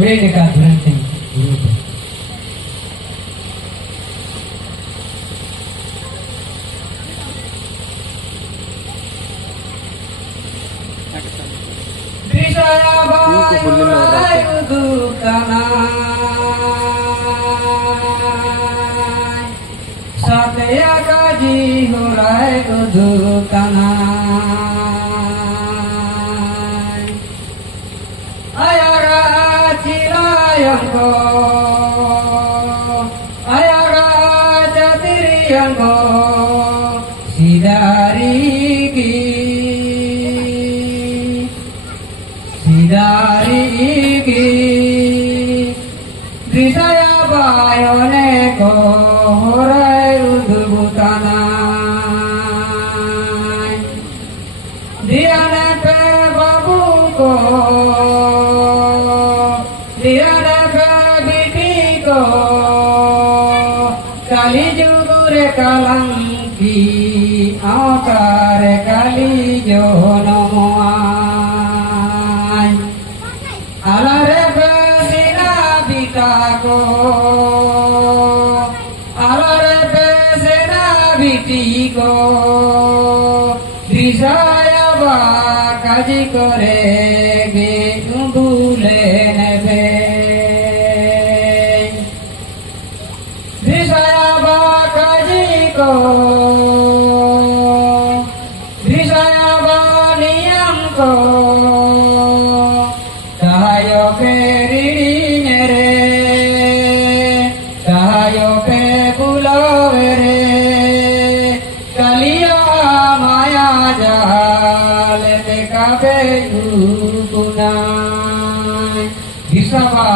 Hore dekat berhenti. Bisaya bayu dukanai, satya kaji hurai dukanai. Ayara cilayangko, ayara jatiriyangko, sidariki. Sidariki Bisaya bayone ko horai udhubutanai Diane pe babu ko Diane pe biti ko Kali jugure kalangi Autare kali jonomoa Alare besina bitako, alare besina bitiko, Bisaya bakaji korege umbule nebe. Bisaya bakaji ko, Bisaya baniyangko. Tahayo peri nyere, tahayo pe pulavere, kaliya maya jale dekabe upunai. Bisapa